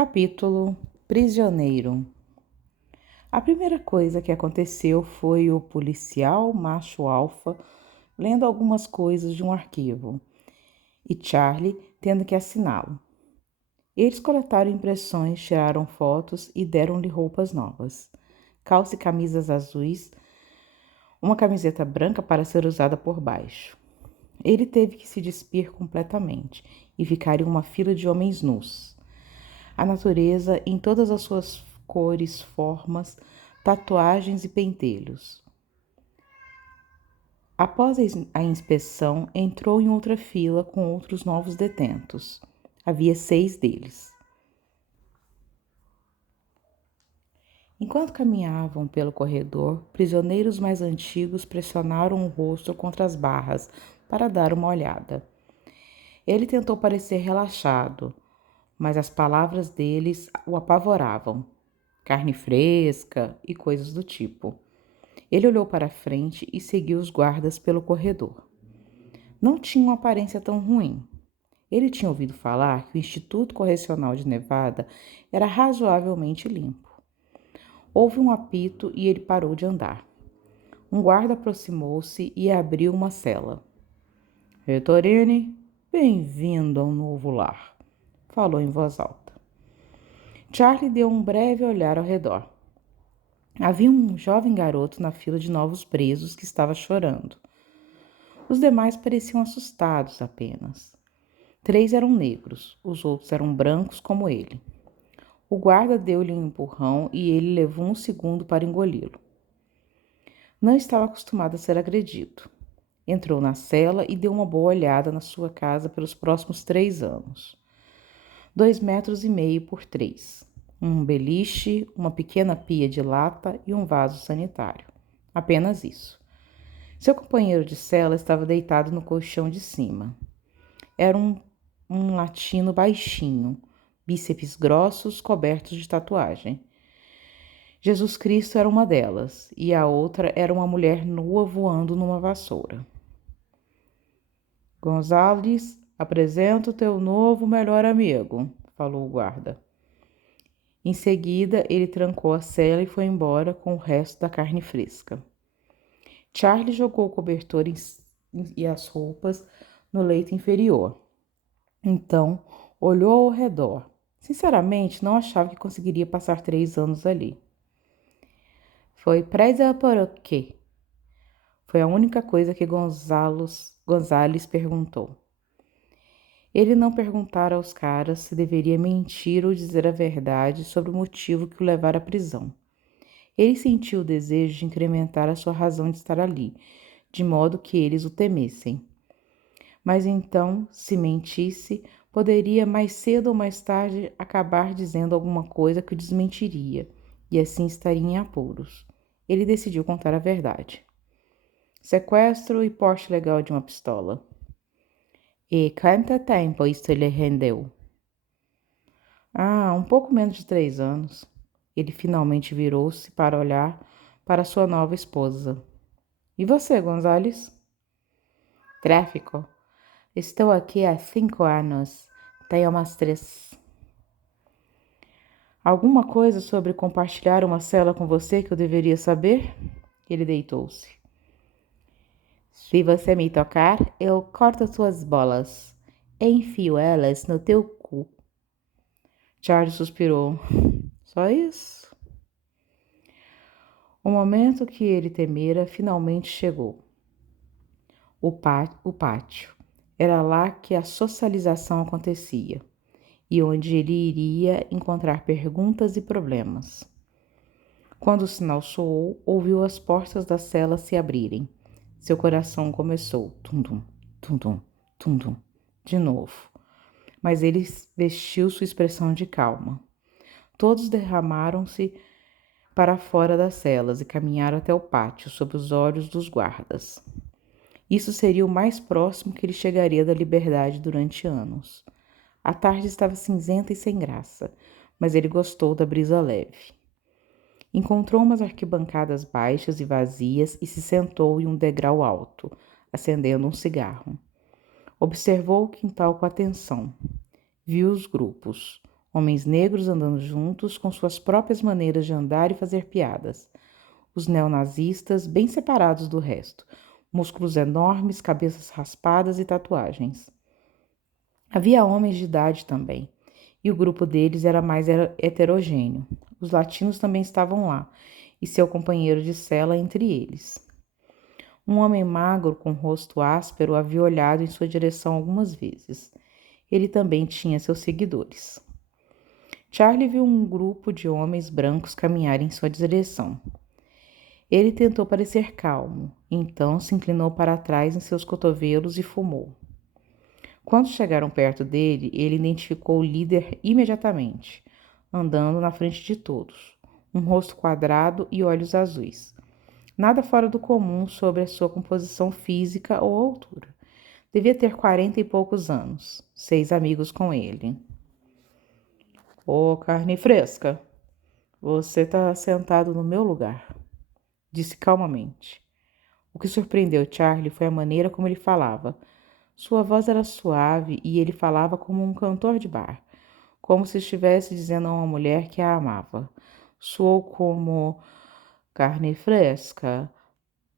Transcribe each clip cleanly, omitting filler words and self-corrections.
Capítulo Prisioneiro. A primeira coisa que aconteceu foi o policial macho alfa lendo algumas coisas de um arquivo e Charlie tendo que assiná-lo. Eles coletaram impressões, tiraram fotos e deram-lhe roupas novas. Calça e camisas azuis, uma camiseta branca para ser usada por baixo. Ele teve que se despir completamente e ficar em uma fila de homens nus. A natureza em todas as suas cores, formas, tatuagens e pentelhos. Após a inspeção, entrou em outra fila com outros novos detentos. Havia 6 deles. Enquanto caminhavam pelo corredor, prisioneiros mais antigos pressionaram o rosto contra as barras para dar uma olhada. Ele tentou parecer relaxado, mas as palavras deles o apavoravam. Carne fresca e coisas do tipo. Ele olhou para a frente e seguiu os guardas pelo corredor. Não tinha uma aparência tão ruim. Ele tinha ouvido falar que o Instituto Correcional de Nevada era razoavelmente limpo. Houve um apito e ele parou de andar. Um guarda aproximou-se e abriu uma cela. Vettorini, bem-vindo ao novo lar, falou em voz alta. Charlie deu um breve olhar ao redor. Havia um jovem garoto na fila de novos presos que estava chorando. Os demais pareciam assustados apenas. 3 eram negros, os outros eram brancos como ele. O guarda deu-lhe um empurrão e ele levou um segundo para engoli-lo. Não estava acostumado a ser agredido. Entrou na cela e deu uma boa olhada na sua casa pelos próximos 3 anos. 2,5 metros por 3. Um beliche, uma pequena pia de lata e um vaso sanitário. Apenas isso. Seu companheiro de cela estava deitado no colchão de cima. Era um latino baixinho, bíceps grossos cobertos de tatuagem. Jesus Cristo era uma delas, e a outra era uma mulher nua voando numa vassoura. Gonzales, apresenta o teu novo melhor amigo, falou o guarda. Em seguida, ele trancou a cela e foi embora com o resto da carne fresca. Charlie jogou o cobertor e as roupas no leito inferior. Então, olhou ao redor. Sinceramente, não achava que conseguiria passar 3 anos ali. Foi presa por o quê? Foi a única coisa que Gonzales perguntou. Ele não perguntara aos caras se deveria mentir ou dizer a verdade sobre o motivo que o levara à prisão. Ele sentiu o desejo de incrementar a sua razão de estar ali, de modo que eles o temessem. Mas então, se mentisse, poderia mais cedo ou mais tarde acabar dizendo alguma coisa que o desmentiria, e assim estaria em apuros. Ele decidiu contar a verdade. Sequestro e porte legal de uma pistola. E quanto tempo isso lhe rendeu? Um pouco menos de 3 anos. Ele finalmente virou-se para olhar para sua nova esposa. E você, Gonzales? Tráfico. Estou aqui há 5 anos. Tenho umas 3. Alguma coisa sobre compartilhar uma cela com você que eu deveria saber? Ele deitou-se. Se você me tocar, eu corto suas bolas. Enfio elas no teu cu. Charlie suspirou. Só isso? O momento que ele temera finalmente chegou. O pátio. Era lá que a socialização acontecia e onde ele iria encontrar perguntas e problemas. Quando o sinal soou, ouviu as portas da cela se abrirem. Seu coração começou, tum-tum, tum-tum, tum-tum, de novo. Mas ele vestiu sua expressão de calma. Todos derramaram-se para fora das celas e caminharam até o pátio, sob os olhos dos guardas. Isso seria o mais próximo que ele chegaria da liberdade durante anos. A tarde estava cinzenta e sem graça, mas ele gostou da brisa leve. Encontrou umas arquibancadas baixas e vazias e se sentou em um degrau alto, acendendo um cigarro. Observou o quintal com atenção. Viu os grupos. Homens negros andando juntos com suas próprias maneiras de andar e fazer piadas. Os neonazistas bem separados do resto. Músculos enormes, cabeças raspadas e tatuagens. Havia homens de idade também, e o grupo deles era mais heterogêneo. Os latinos também estavam lá, e seu companheiro de cela entre eles. Um homem magro com rosto áspero havia olhado em sua direção algumas vezes. Ele também tinha seus seguidores. Charlie viu um grupo de homens brancos caminhar em sua direção. Ele tentou parecer calmo, então se inclinou para trás em seus cotovelos e fumou. Quando chegaram perto dele, ele identificou o líder imediatamente, andando na frente de todos, um rosto quadrado e olhos azuis. Nada fora do comum sobre a sua composição física ou altura. Devia ter 40 e poucos anos, 6 amigos com ele. Ô, carne fresca, você está sentado no meu lugar, disse calmamente. O que surpreendeu Charlie foi a maneira como ele falava. Sua voz era suave e ele falava como um cantor de bar, como se estivesse dizendo a uma mulher que a amava. Soou como: carne fresca,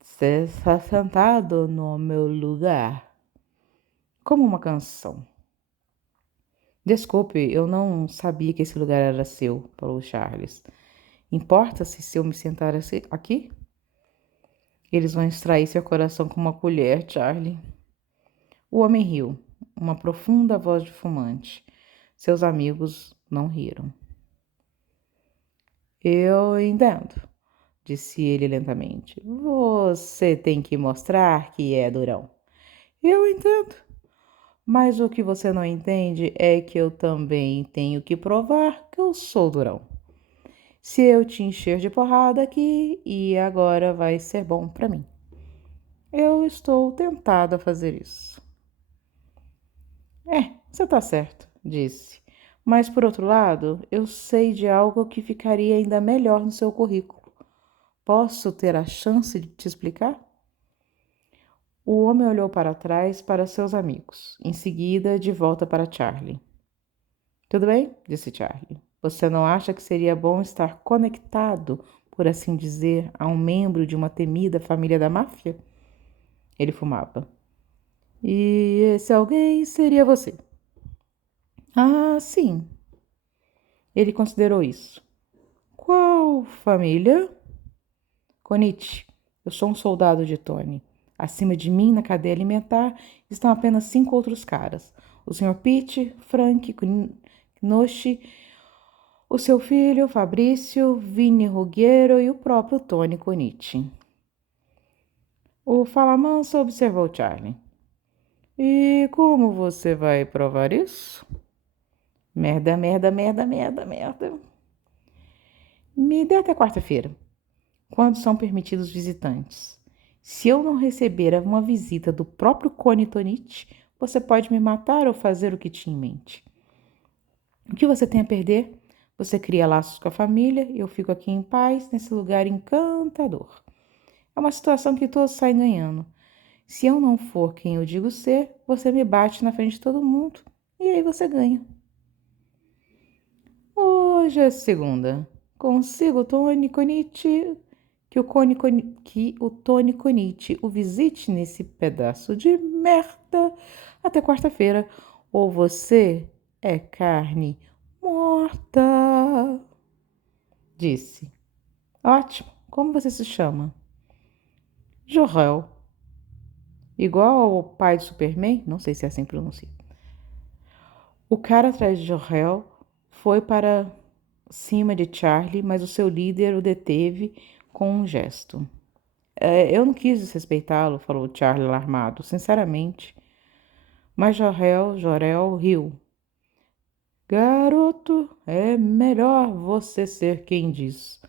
você está sentado no meu lugar. Como uma canção. Desculpe, eu não sabia que esse lugar era seu, falou Charles. Importa-se se eu me sentar aqui? Eles vão extrair seu coração com uma colher, Charlie. O homem riu, uma profunda voz de fumante. Seus amigos não riram. Eu entendo, disse ele lentamente. Você tem que mostrar que é durão. Eu entendo. Mas o que você não entende é que eu também tenho que provar que eu sou durão. Se eu te encher de porrada aqui, e agora vai ser bom para mim. Eu estou tentado a fazer isso. Você tá certo, disse. Mas, por outro lado, eu sei de algo que ficaria ainda melhor no seu currículo. Posso ter a chance de te explicar? O homem olhou para trás para seus amigos, em seguida de volta para Charlie. Tudo bem? Disse Charlie. Você não acha que seria bom estar conectado, por assim dizer, a um membro de uma temida família da máfia? Ele fumava. E esse alguém seria você. Ah, sim. Ele considerou isso. Qual família? Konichi. Eu sou um soldado de Tony. Acima de mim, na cadeia alimentar, estão apenas 5 outros caras. O Sr. Pitt, Frank, Knossi, o seu filho, Fabrício, Vini Ruggiero e o próprio Tony Konichi. O Fala Manso observou Charlie. E como você vai provar isso? Merda. Me dê até quarta-feira, quando são permitidos visitantes. Se eu não receber uma visita do próprio Cone Tonich, você pode me matar ou fazer o que tinha em mente. O que você tem a perder? Você cria laços com a família e eu fico aqui em paz, nesse lugar encantador. É uma situação que todos saem ganhando. Se eu não for quem eu digo ser, você me bate na frente de todo mundo e aí você ganha. Hoje é segunda. Consigo, Tony Konichi, que o Tony Konichi o visite nesse pedaço de merda até quarta-feira. Ou você é carne morta, disse. Ótimo. Como você se chama? Jor-El. Igual ao pai de Superman? Não sei se é assim que pronuncia. O cara atrás de Jor-El foi para cima de Charlie, mas o seu líder o deteve com um gesto. Eu não quis desrespeitá-lo, falou Charlie alarmado, sinceramente. Mas Jor-El riu. Garoto, é melhor você ser quem diz.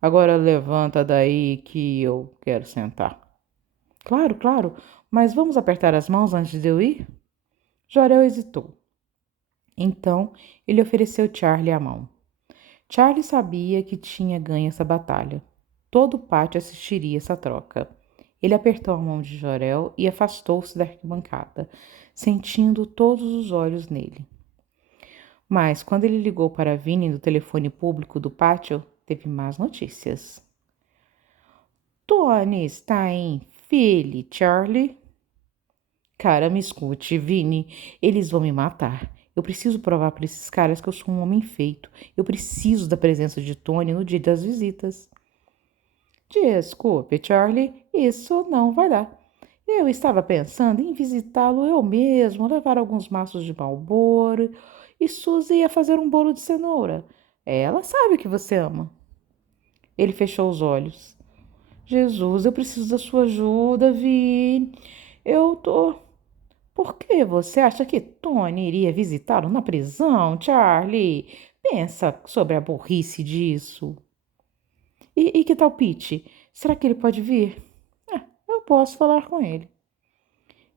Agora levanta daí que eu quero sentar. Claro, mas vamos apertar as mãos antes de eu ir? Jor-El hesitou. Então, ele ofereceu Charlie a mão. Charlie sabia que tinha ganho essa batalha. Todo o pátio assistiria essa troca. Ele apertou a mão de Jor-El e afastou-se da arquibancada, sentindo todos os olhos nele. Mas quando ele ligou para Vinnie no telefone público do pátio, teve más notícias. Tony está em Philly, Charlie. Cara, me escute, Vini, eles vão me matar. Eu preciso provar para esses caras que eu sou um homem feito. Eu preciso da presença de Tony no dia das visitas. Desculpe, Charlie, isso não vai dar. Eu estava pensando em visitá-lo eu mesmo, levar alguns maços de Marlboro e Suzy ia fazer um bolo de cenoura. Ela sabe que você ama. Ele fechou os olhos. Jesus, eu preciso da sua ajuda, Vini. Eu tô... Por que você acha que Tony iria visitá-lo na prisão, Charlie? Pensa sobre a burrice disso. E que tal Pete? Será que ele pode vir? Eu posso falar com ele.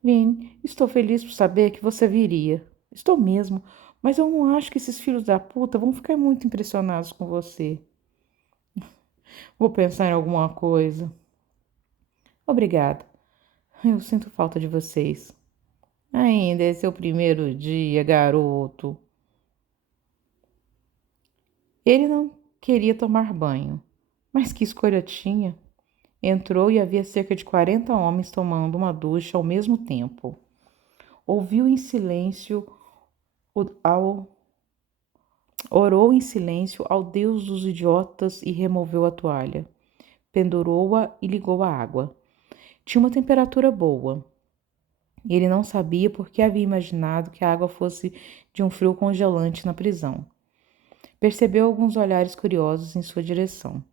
Vini, estou feliz por saber que você viria. Estou mesmo, mas eu não acho que esses filhos da puta vão ficar muito impressionados com você. Vou pensar em alguma coisa. Obrigada. Eu sinto falta de vocês. Ainda é seu primeiro dia, garoto. Ele não queria tomar banho, mas que escolha tinha? Entrou e havia cerca de 40 homens tomando uma ducha ao mesmo tempo. Ouviu em silêncio orou em silêncio ao Deus dos idiotas e removeu a toalha. Pendurou-a e ligou a água. Tinha uma temperatura boa. Ele não sabia por que havia imaginado que a água fosse de um frio congelante na prisão. Percebeu alguns olhares curiosos em sua direção.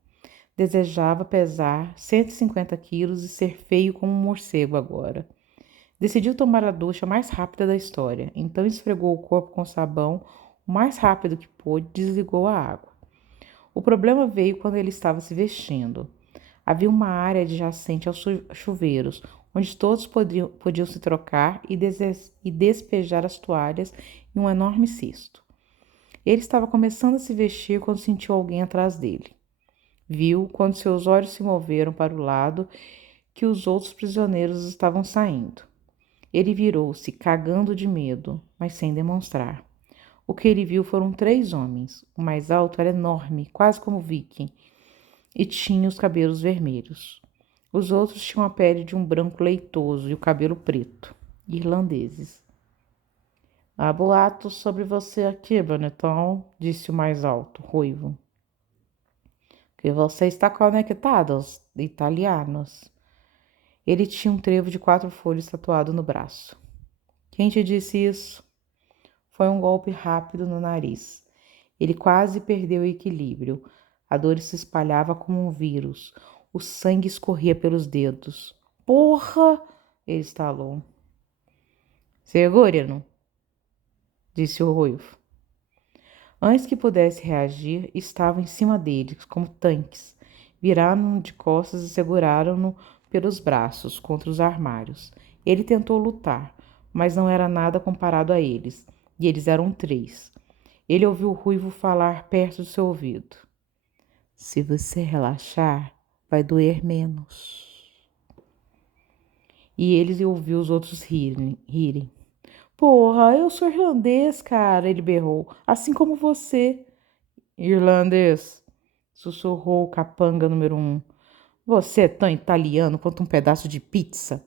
Desejava pesar 150 quilos e ser feio como um morcego agora. Decidiu tomar a ducha mais rápida da história, então esfregou o corpo com sabão o mais rápido que pôde e desligou a água. O problema veio quando ele estava se vestindo. Havia uma área adjacente aos chuveiros, onde todos podiam se trocar e despejar as toalhas em um enorme cesto. Ele estava começando a se vestir quando sentiu alguém atrás dele. Viu, quando seus olhos se moveram para o lado, que os outros prisioneiros estavam saindo. Ele virou-se, cagando de medo, mas sem demonstrar. O que ele viu foram 3 homens. O mais alto era enorme, quase como Viking, e tinha os cabelos vermelhos. Os outros tinham a pele de um branco leitoso e o cabelo preto, irlandeses. Há boatos sobre você aqui, bonitão, disse o mais alto, ruivo. Que você está conectado aos italianos. Ele tinha um trevo de 4 folhas tatuado no braço. Quem te disse isso? Foi um golpe rápido no nariz. Ele quase perdeu o equilíbrio. A dor se espalhava como um vírus. O sangue escorria pelos dedos. Porra! Ele estalou. Segure-no, disse o ruivo. Antes que pudesse reagir, estavam em cima dele, como tanques. Viraram-no de costas e seguraram-no pelos braços contra os armários. Ele tentou lutar, mas não era nada comparado a eles, e eles eram 3. Ele ouviu o ruivo falar perto do seu ouvido. Se você relaxar, vai doer menos. E eles ouviu os outros rirem. Porra, eu sou irlandês, cara, ele berrou, assim como você. Irlandês, sussurrou o capanga número 1. Você é tão italiano quanto um pedaço de pizza.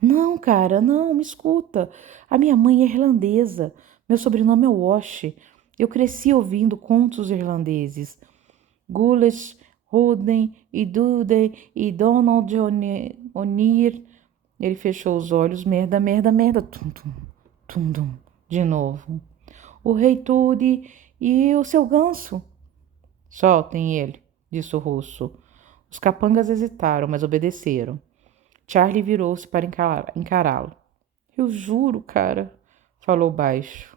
Não, cara, não, me escuta. A minha mãe é irlandesa. Meu sobrenome é Walsh. Eu cresci ouvindo contos irlandeses. Gules, Ruden e Duden e Donald O'Neill. Ele fechou os olhos. Merda, merda, merda. Tum, tum, tum, tum. De novo. O rei Tude e o seu ganso. Soltem ele, disse o russo. Os capangas hesitaram, mas obedeceram. Charlie virou-se para encará-lo. Eu juro, cara, falou baixo.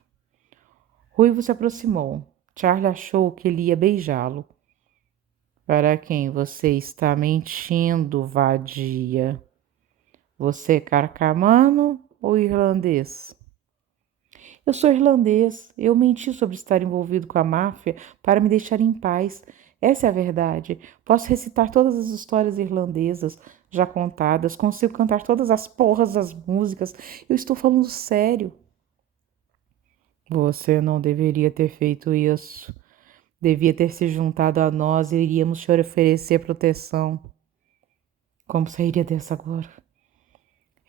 Ruivo se aproximou. Charlie achou que ele ia beijá-lo. Para quem você está mentindo, vadia? Você é carcamano ou irlandês? Eu sou irlandês. Eu menti sobre estar envolvido com a máfia para me deixar em paz. Essa é a verdade. Posso recitar todas as histórias irlandesas já contadas, consigo cantar todas as porras das músicas. Eu estou falando sério. Você não deveria ter feito isso. Devia ter se juntado a nós e iríamos te oferecer proteção. Como sairia dessa agora?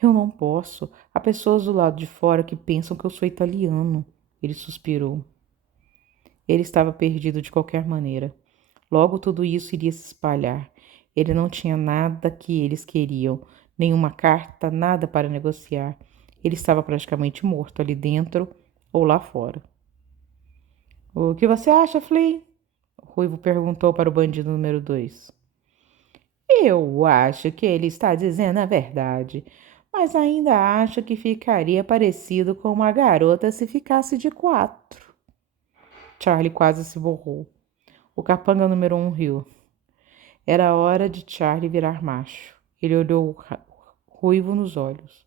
Eu não posso. Há pessoas do lado de fora que pensam que eu sou italiano. Ele suspirou. Ele estava perdido de qualquer maneira. Logo tudo isso iria se espalhar. Ele não tinha nada que eles queriam, nenhuma carta, nada para negociar. Ele estava praticamente morto ali dentro ou lá fora. O que você acha, Flynn? O Ruivo perguntou para o bandido número 2. Eu acho que ele está dizendo a verdade, mas ainda acho que ficaria parecido com uma garota se ficasse de 4. Charlie quase se borrou. O capanga número 1 riu. Era hora de Charlie virar macho. Ele olhou Ruivo nos olhos.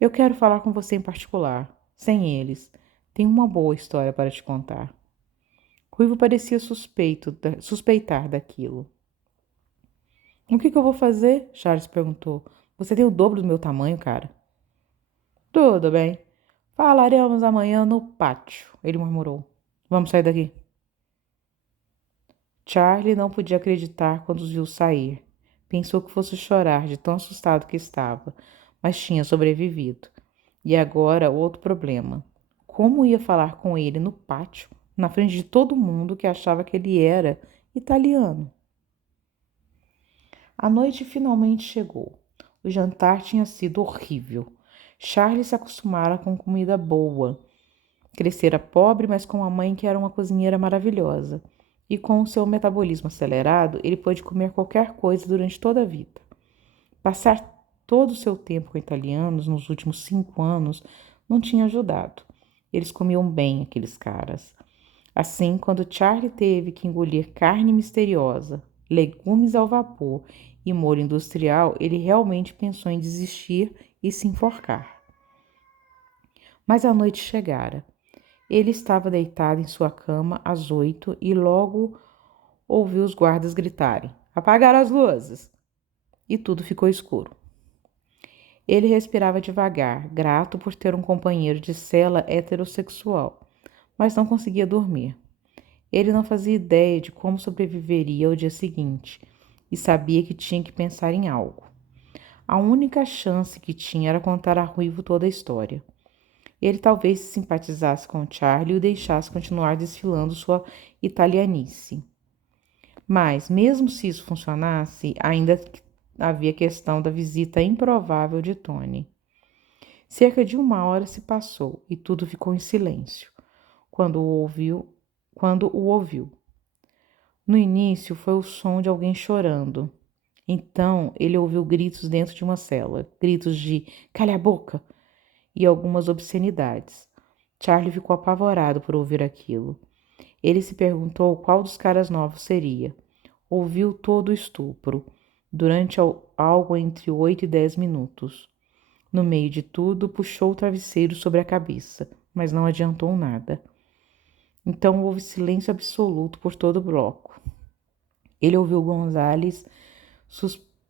Eu quero falar com você em particular, sem eles. Tenho uma boa história para te contar. Ruivo parecia suspeitar daquilo. O que eu vou fazer? Charles perguntou. Você tem o dobro do meu tamanho, cara. Tudo bem. Falaremos amanhã no pátio, ele murmurou. Vamos sair daqui. Charlie não podia acreditar quando os viu sair. Pensou que fosse chorar de tão assustado que estava, mas tinha sobrevivido. E agora outro problema. Como ia falar com ele no pátio, na frente de todo mundo que achava que ele era italiano? A noite finalmente chegou. O jantar tinha sido horrível. Charlie se acostumara com comida boa. Crescera pobre, mas com uma mãe que era uma cozinheira maravilhosa. E com o seu metabolismo acelerado, ele pôde comer qualquer coisa durante toda a vida. Passar todo o seu tempo com italianos nos últimos 5 anos não tinha ajudado. Eles comiam bem, aqueles caras. Assim, quando Charlie teve que engolir carne misteriosa, legumes ao vapor e molho industrial, ele realmente pensou em desistir e se enforcar. Mas a noite chegara. Ele estava deitado em sua cama às 8 e logo ouviu os guardas gritarem: "Apagaram as luzes!" E tudo ficou escuro. Ele respirava devagar, grato por ter um companheiro de cela heterossexual, mas não conseguia dormir. Ele não fazia ideia de como sobreviveria ao dia seguinte e sabia que tinha que pensar em algo. A única chance que tinha era contar a Ruivo toda a história. Ele talvez simpatizasse com Charlie e o deixasse continuar desfilando sua italianice. Mas, mesmo se isso funcionasse, ainda havia a questão da visita improvável de Tony. Cerca de 1 hora se passou e tudo ficou em silêncio quando o ouviu. No início foi o som de alguém chorando. Então ele ouviu gritos dentro de uma cela, gritos de "calha a boca" e algumas obscenidades. Charlie ficou apavorado por ouvir aquilo. Ele se perguntou qual dos caras novos seria. Ouviu todo o estupro, durante algo entre 8 e 10 minutos. No meio de tudo, puxou o travesseiro sobre a cabeça, mas não adiantou nada. Então houve silêncio absoluto por todo o bloco. Ele ouviu Gonzales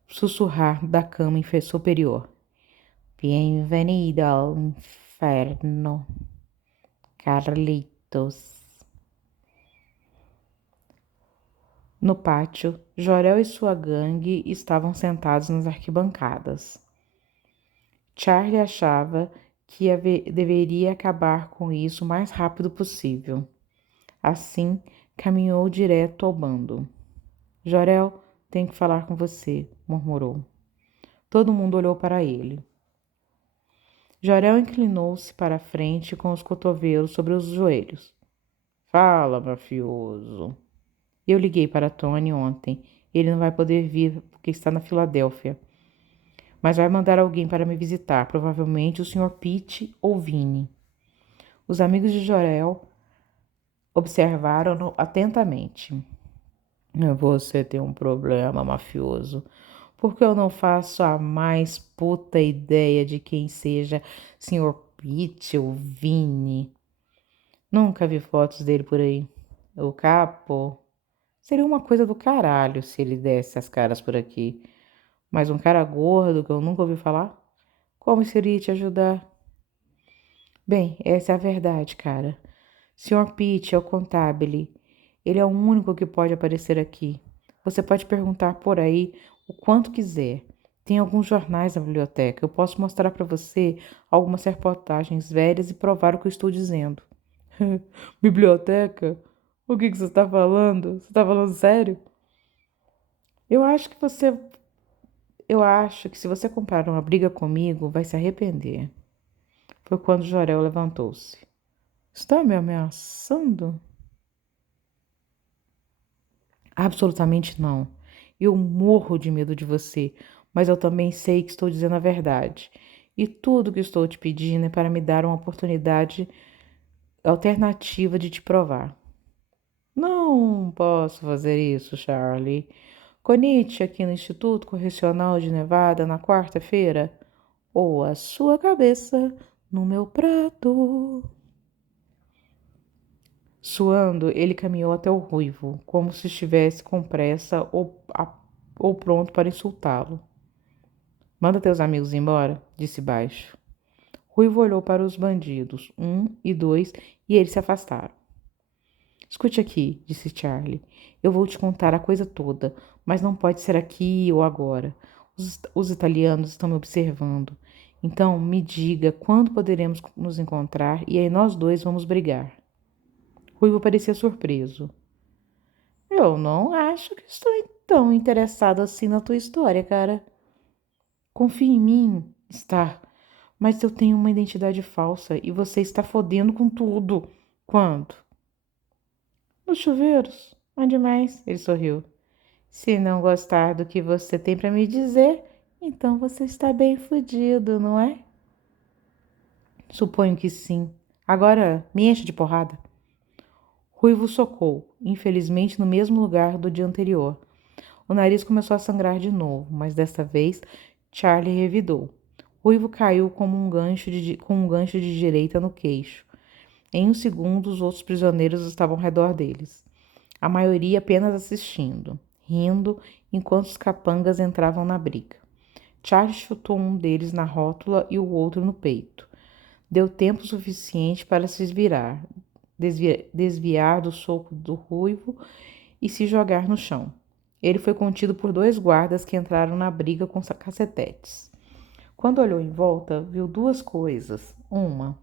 sussurrar da cama superior. Bienvenido ao inferno, Carlitos. No pátio, Jorel e sua gangue estavam sentados nas arquibancadas. Charlie achava que deveria acabar com isso o mais rápido possível. Assim, caminhou direto ao bando. Jorel, tenho que falar com você, murmurou. Todo mundo olhou para ele. Jorel inclinou-se para a frente com os cotovelos sobre os joelhos. Fala, mafioso. Eu liguei para Tony ontem. Ele não vai poder vir porque está na Filadélfia. Mas vai mandar alguém para me visitar, provavelmente o Sr. Pitt ou Vini. Os amigos de Jorel observaram-no atentamente. Você tem um problema, mafioso. Porque eu não faço a mais puta ideia de quem seja Sr. Pitt ou Vini. Nunca vi fotos dele por aí. O capo seria uma coisa do caralho se ele desse as caras por aqui. Mas um cara gordo que eu nunca ouvi falar? Como seria te ajudar? Bem, essa é a verdade, cara. Sr. Pitt é o contábil. Ele é o único que pode aparecer aqui. Você pode perguntar por aí o quanto quiser. Tem alguns jornais na biblioteca. Eu posso mostrar para você algumas reportagens velhas e provar o que eu estou dizendo. Biblioteca? O que você está falando? Você está falando sério? Eu acho que você. Eu acho que se você comprar uma briga comigo, vai se arrepender. Foi quando Jorel levantou-se. Está me ameaçando? Absolutamente não. Eu morro de medo de você, mas eu também sei que estou dizendo a verdade. E tudo que estou te pedindo é para me dar uma oportunidade alternativa de te provar. Não posso fazer isso, Charlie. Conite aqui no Instituto Correcional de Nevada na quarta-feira, ou a sua cabeça no meu prato. Suando, ele caminhou até o ruivo, como se estivesse com pressa ou pronto para insultá-lo. Manda teus amigos embora, disse baixo. Ruivo olhou para os bandidos, um e dois, e eles se afastaram. Escute aqui, disse Charlie. Eu vou te contar a coisa toda, mas não pode ser aqui ou agora. Os italianos estão me observando. Então, me diga quando poderemos nos encontrar e aí nós dois vamos brigar. Ruivo parecia surpreso. Eu não acho que estou tão interessado assim na tua história, cara. Confia em mim, está. Mas eu tenho uma identidade falsa e você está fodendo com tudo. Quando? Nos chuveiros. Onde mais? Ele sorriu. Se não gostar do que você tem para me dizer, então você está bem fudido, não é? Suponho que sim. Agora me enche de porrada. Ruivo socou, infelizmente no mesmo lugar do dia anterior. O nariz começou a sangrar de novo, mas desta vez Charlie revidou. Ruivo caiu como com um gancho de direita no queixo. Em um segundo, os outros prisioneiros estavam ao redor deles. A maioria apenas assistindo, rindo, enquanto os capangas entravam na briga. Charlie chutou um deles na rótula e o outro no peito. Deu tempo suficiente para se desviar do soco do ruivo e se jogar no chão. Ele foi contido por dois guardas que entraram na briga com cacetetes. Quando olhou em volta, viu duas coisas. Uma,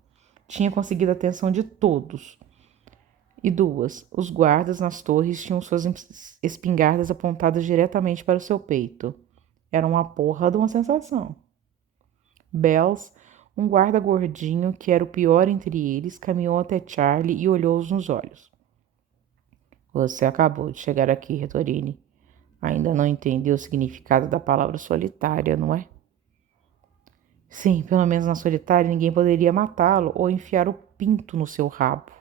tinha conseguido a atenção de todos. E duas, os guardas nas torres tinham suas espingardas apontadas diretamente para o seu peito. Era uma porra de uma sensação. Bells, um guarda gordinho que era o pior entre eles, caminhou até Charlie e olhou-os nos olhos. Você acabou de chegar aqui, Retorini. Ainda não entendeu o significado da palavra solitária, não é? Sim, pelo menos na solitária ninguém poderia matá-lo ou enfiar o pinto no seu rabo.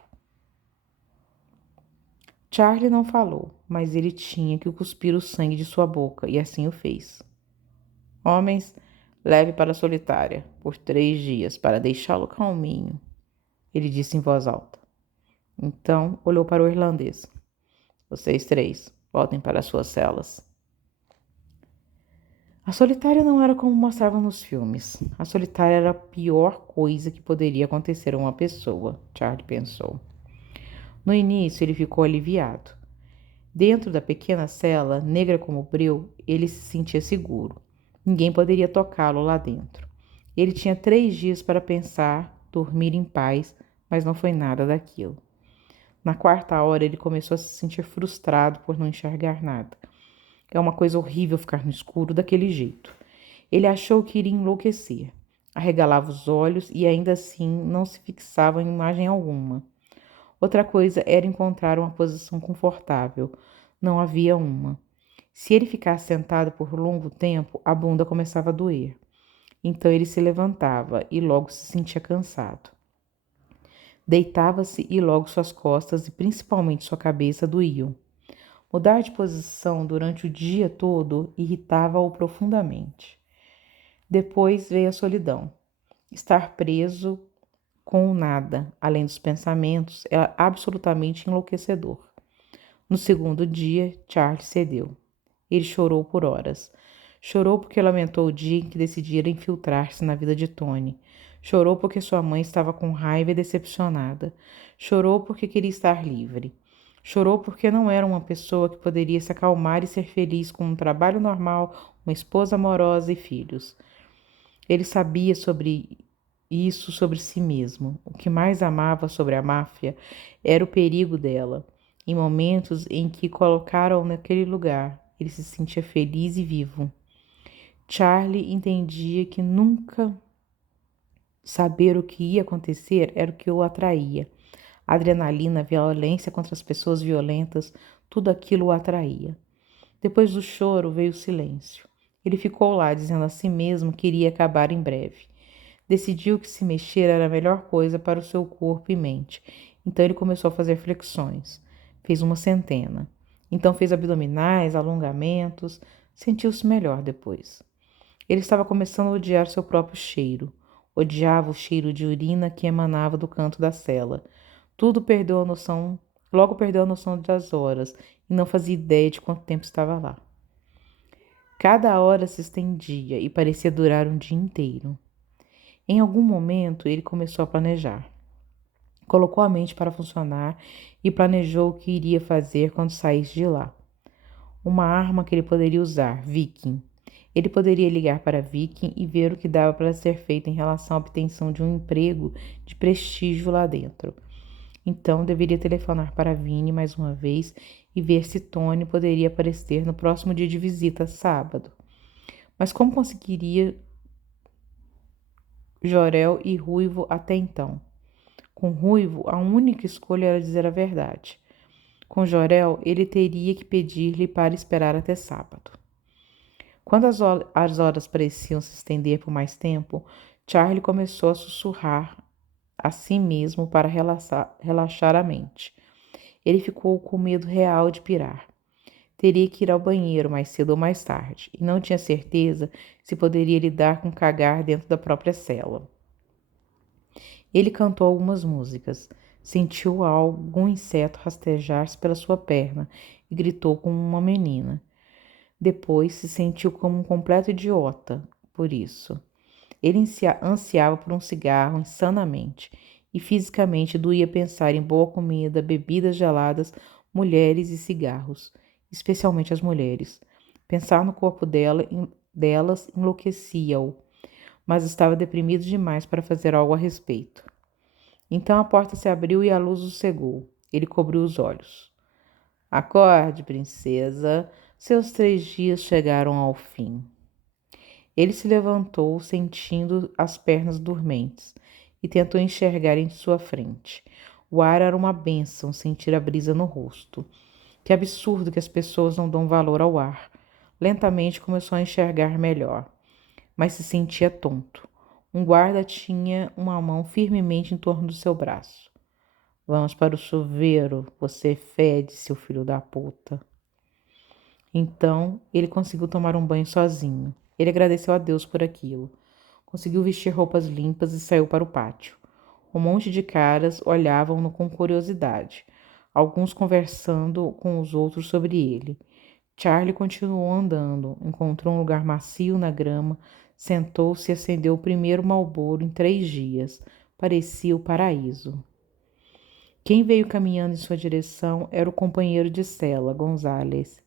Charlie não falou, mas ele tinha que cuspir o sangue de sua boca, e assim o fez. Homens, leve para a solitária, por 3 dias, para deixá-lo calminho, ele disse em voz alta. Então, olhou para o irlandês. Vocês três, voltem para suas celas. A solitária não era como mostravam nos filmes. A solitária era a pior coisa que poderia acontecer a uma pessoa, Charlie pensou. No início, ele ficou aliviado. Dentro da pequena cela, negra como breu, ele se sentia seguro. Ninguém poderia tocá-lo lá dentro. Ele tinha 3 dias para pensar, dormir em paz, mas não foi nada daquilo. Na 4ª hora, ele começou a se sentir frustrado por não enxergar nada. É uma coisa horrível ficar no escuro daquele jeito. Ele achou que iria enlouquecer. Arregalava os olhos e ainda assim não se fixava em imagem alguma. Outra coisa era encontrar uma posição confortável. Não havia uma. Se ele ficasse sentado por longo tempo, a bunda começava a doer. Então ele se levantava e logo se sentia cansado. Deitava-se e logo suas costas e principalmente sua cabeça doíam. Mudar de posição durante o dia todo irritava-o profundamente. Depois veio a solidão. Estar preso com o nada, além dos pensamentos, era absolutamente enlouquecedor. No segundo dia, Charlie cedeu. Ele chorou por horas. Chorou porque lamentou o dia em que decidira infiltrar-se na vida de Tony. Chorou porque sua mãe estava com raiva e decepcionada. Chorou porque queria estar livre. Chorou porque não era uma pessoa que poderia se acalmar e ser feliz com um trabalho normal, uma esposa amorosa e filhos. Ele sabia sobre isso sobre si mesmo. O que mais amava sobre a máfia era o perigo dela. Em momentos em que colocaram naquele lugar, ele se sentia feliz e vivo. Charlie entendia que nunca saber o que ia acontecer era o que o atraía. A adrenalina, a violência contra as pessoas violentas, tudo aquilo o atraía. Depois do choro veio o silêncio. Ele ficou lá, dizendo a si mesmo que iria acabar em breve. Decidiu que se mexer era a melhor coisa para o seu corpo e mente. Então ele começou a fazer flexões. Fez uma centena. Então fez abdominais, alongamentos. Sentiu-se melhor depois. Ele estava começando a odiar seu próprio cheiro. Odiava o cheiro de urina que emanava do canto da cela. Logo perdeu a noção das horas e não fazia ideia de quanto tempo estava lá. Cada hora se estendia e parecia durar um dia inteiro. Em algum momento, ele começou a planejar. Colocou a mente para funcionar e planejou o que iria fazer quando saísse de lá. Uma arma que ele poderia usar, Viking. Ele poderia ligar para Viking e ver o que dava para ser feito em relação à obtenção de um emprego de prestígio lá dentro. Então, deveria telefonar para Vini mais uma vez e ver se Tony poderia aparecer no próximo dia de visita, sábado. Mas como conseguiria Jorel e Ruivo até então? Com Ruivo, a única escolha era dizer a verdade. Com Jorel, ele teria que pedir-lhe para esperar até sábado. Quando as horas pareciam se estender por mais tempo, Charlie começou a sussurrar a si mesmo para relaxar a mente. Ele ficou com medo real de pirar. Teria que ir ao banheiro mais cedo ou mais tarde, e não tinha certeza se poderia lidar com cagar dentro da própria cela. Ele cantou algumas músicas, sentiu algum inseto rastejar-se pela sua perna e gritou como uma menina. Depois se sentiu como um completo idiota por isso. Ele ansiava por um cigarro insanamente e fisicamente doía pensar em boa comida, bebidas geladas, mulheres e cigarros, especialmente as mulheres. Pensar no corpo delas enlouquecia-o, mas estava deprimido demais para fazer algo a respeito. Então a porta se abriu e a luz o cegou. Ele cobriu os olhos. Acorde, princesa. Seus 3 dias chegaram ao fim. Ele se levantou, sentindo as pernas dormentes, e tentou enxergar em sua frente. O ar era uma bênção, sentir a brisa no rosto. Que absurdo que as pessoas não dão valor ao ar. Lentamente começou a enxergar melhor, mas se sentia tonto. Um guarda tinha uma mão firmemente em torno do seu braço. Vamos para o chuveiro, você fede, seu filho da puta. Então, ele conseguiu tomar um banho sozinho. Ele agradeceu a Deus por aquilo. Conseguiu vestir roupas limpas e saiu para o pátio. Um monte de caras olhavam-no com curiosidade, alguns conversando com os outros sobre ele. Charlie continuou andando, encontrou um lugar macio na grama, sentou-se e acendeu o primeiro Marlboro em 3 dias. Parecia o paraíso. Quem veio caminhando em sua direção era o companheiro de cela, Gonzales.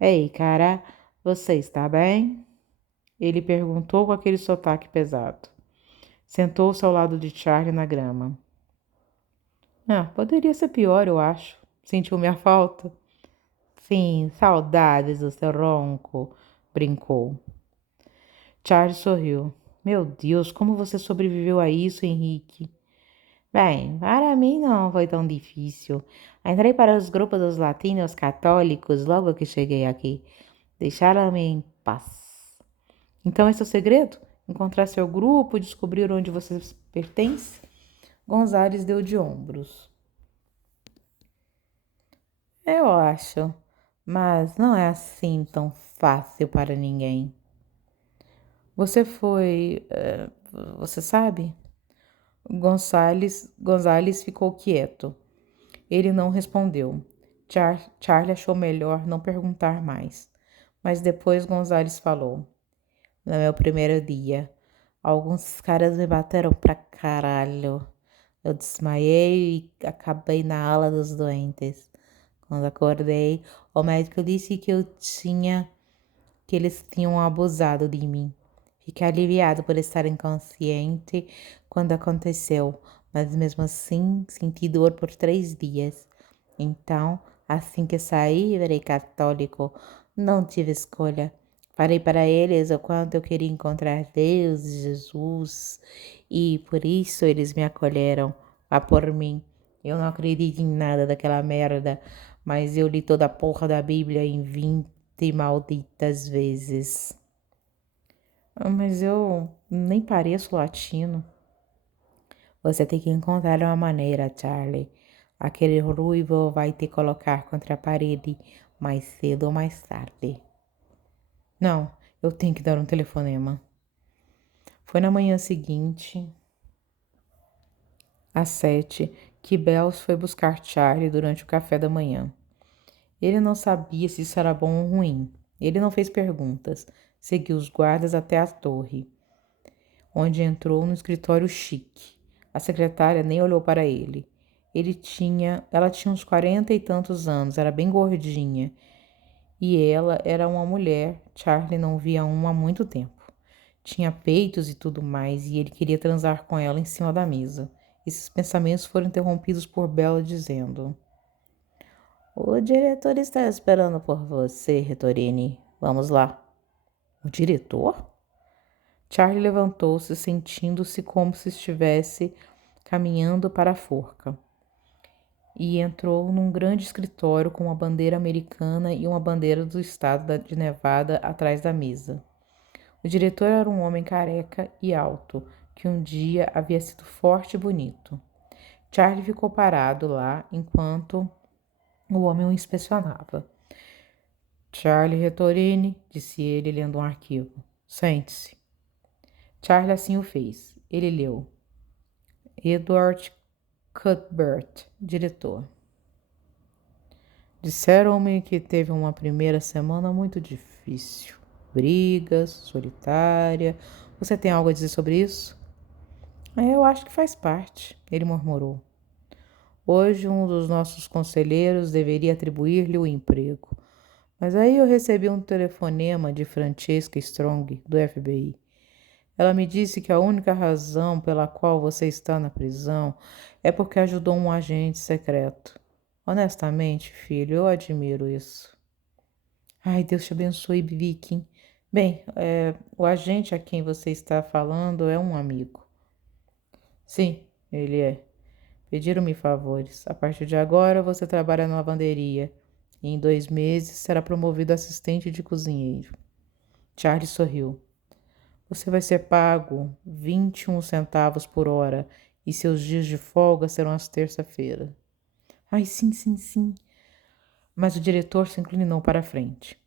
Ei, cara, você está bem? Ele perguntou com aquele sotaque pesado. Sentou-se ao lado de Charlie na grama. Poderia ser pior, eu acho. Sentiu minha falta? Sim, saudades do seu ronco, brincou. Charlie sorriu. Meu Deus, como você sobreviveu a isso, Henrique? Bem, para mim não foi tão difícil. Entrei para os grupos dos latinos católicos logo que cheguei aqui. Deixaram-me em paz. Então esse é o segredo? Encontrar seu grupo, descobrir onde você pertence? Gonzales deu de ombros. Eu acho, mas não é assim tão fácil para ninguém. Você foi, você sabe? Gonzales ficou quieto. Ele não respondeu. Charlie achou melhor não perguntar mais. Mas depois Gonzales falou. No meu primeiro dia, Alguns caras me bateram pra caralho. Eu desmaiei e acabei na ala dos doentes. Quando acordei, o médico disse que eles tinham abusado de mim. Fiquei aliviado por estar inconsciente quando aconteceu, mas mesmo assim senti dor por 3 dias. Então, assim que saí, virei católico. Não tive escolha. Falei para eles o quanto eu queria encontrar Deus e Jesus, e por isso eles me acolheram. Vá por mim. Eu não acredito em nada daquela merda, mas eu li toda a porra da Bíblia em 20 malditas vezes. Mas eu nem pareço latino. Você tem que encontrar uma maneira, Charlie. Aquele ruivo vai te colocar contra a parede mais cedo ou mais tarde. Não, eu tenho que dar um telefonema. Foi na manhã seguinte, às 7, que Bells foi buscar Charlie durante o café da manhã. Ele não sabia se isso era bom ou ruim. Ele não fez perguntas. Seguiu os guardas até a torre, onde entrou no escritório chique. A secretária nem olhou para ele. Ela tinha uns 40 e tantos anos, era bem gordinha. E ela era uma mulher. Charlie não via uma há muito tempo. Tinha peitos e tudo mais, e ele queria transar com ela em cima da mesa. Esses pensamentos foram interrompidos por Bella dizendo: "O diretor está esperando por você, Retorini. Vamos lá." "O diretor?" Charlie levantou-se, sentindo-se como se estivesse caminhando para a forca, e entrou num grande escritório com uma bandeira americana e uma bandeira do estado de Nevada atrás da mesa. O diretor era um homem careca e alto, que um dia havia sido forte e bonito. Charlie ficou parado lá enquanto o homem o inspecionava. "Charlie Retorini", disse ele, lendo um arquivo. "Sente-se." Charlie assim o fez. Ele leu: Edward Cuthbert, diretor. "Disseram-me que teve uma primeira semana muito difícil. Brigas, solitária. Você tem algo a dizer sobre isso?" "Eu acho que faz parte", ele murmurou. "Hoje um dos nossos conselheiros deveria atribuir-lhe o emprego. Mas aí eu recebi um telefonema de Francesca Strong, do FBI. Ela me disse que a única razão pela qual você está na prisão é porque ajudou um agente secreto. Honestamente, filho, eu admiro isso." "Ai, Deus te abençoe, Viking. Bem, o agente a quem você está falando é um amigo." "Sim, ele é. Pediram-me favores. A partir de agora, você trabalha na lavanderia. E em 2 meses será promovido a assistente de cozinheiro." Charlie sorriu. "Você vai ser pago 21 centavos por hora e seus dias de folga serão às terça-feira." "Ai, sim, sim, sim." Mas o diretor se inclinou para a frente.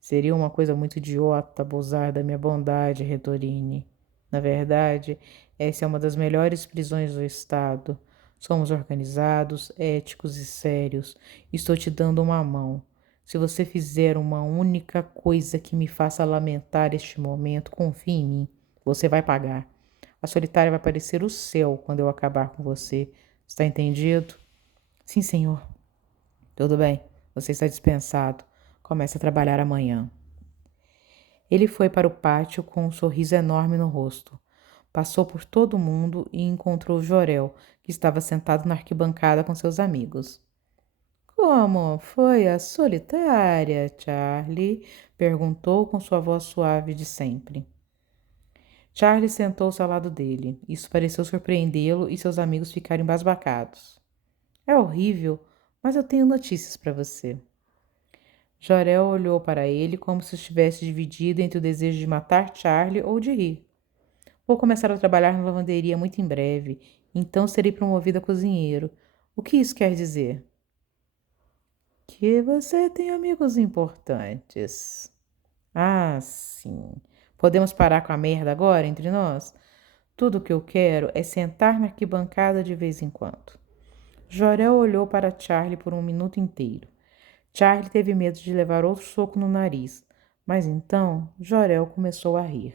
"Seria uma coisa muito idiota abusar da minha bondade, Retorini. Na verdade, essa é uma das melhores prisões do estado. Somos organizados, éticos e sérios. Estou te dando uma mão. Se você fizer uma única coisa que me faça lamentar este momento, confie em mim. Você vai pagar. A solitária vai parecer o céu quando eu acabar com você. Está entendido?" "Sim, senhor." "Tudo bem. Você está dispensado. Comece a trabalhar amanhã." Ele foi para o pátio com um sorriso enorme no rosto. Passou por todo mundo e encontrou Jorel, que estava sentado na arquibancada com seus amigos. "Como foi a solitária, Charlie?" perguntou com sua voz suave de sempre. Charlie sentou-se ao lado dele. Isso pareceu surpreendê-lo e seus amigos ficaram embasbacados. "É horrível, mas eu tenho notícias para você." Jorel olhou para ele como se estivesse dividido entre o desejo de matar Charlie ou de rir. "Vou começar a trabalhar na lavanderia muito em breve, então serei promovido a cozinheiro. O que isso quer dizer?" "Que você tem amigos importantes." "Ah, sim. Podemos parar com a merda agora entre nós? Tudo o que eu quero é sentar na arquibancada de vez em quando." Jorel olhou para Charlie por um minuto inteiro. Charlie teve medo de levar outro soco no nariz, mas então Jorel começou a rir.